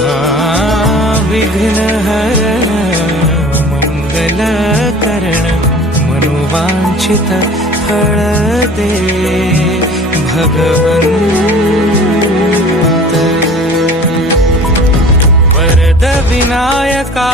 लंबोदर महाबला महागणपती गजानना मंगल करण फळ दे भगवंत वरद विनायका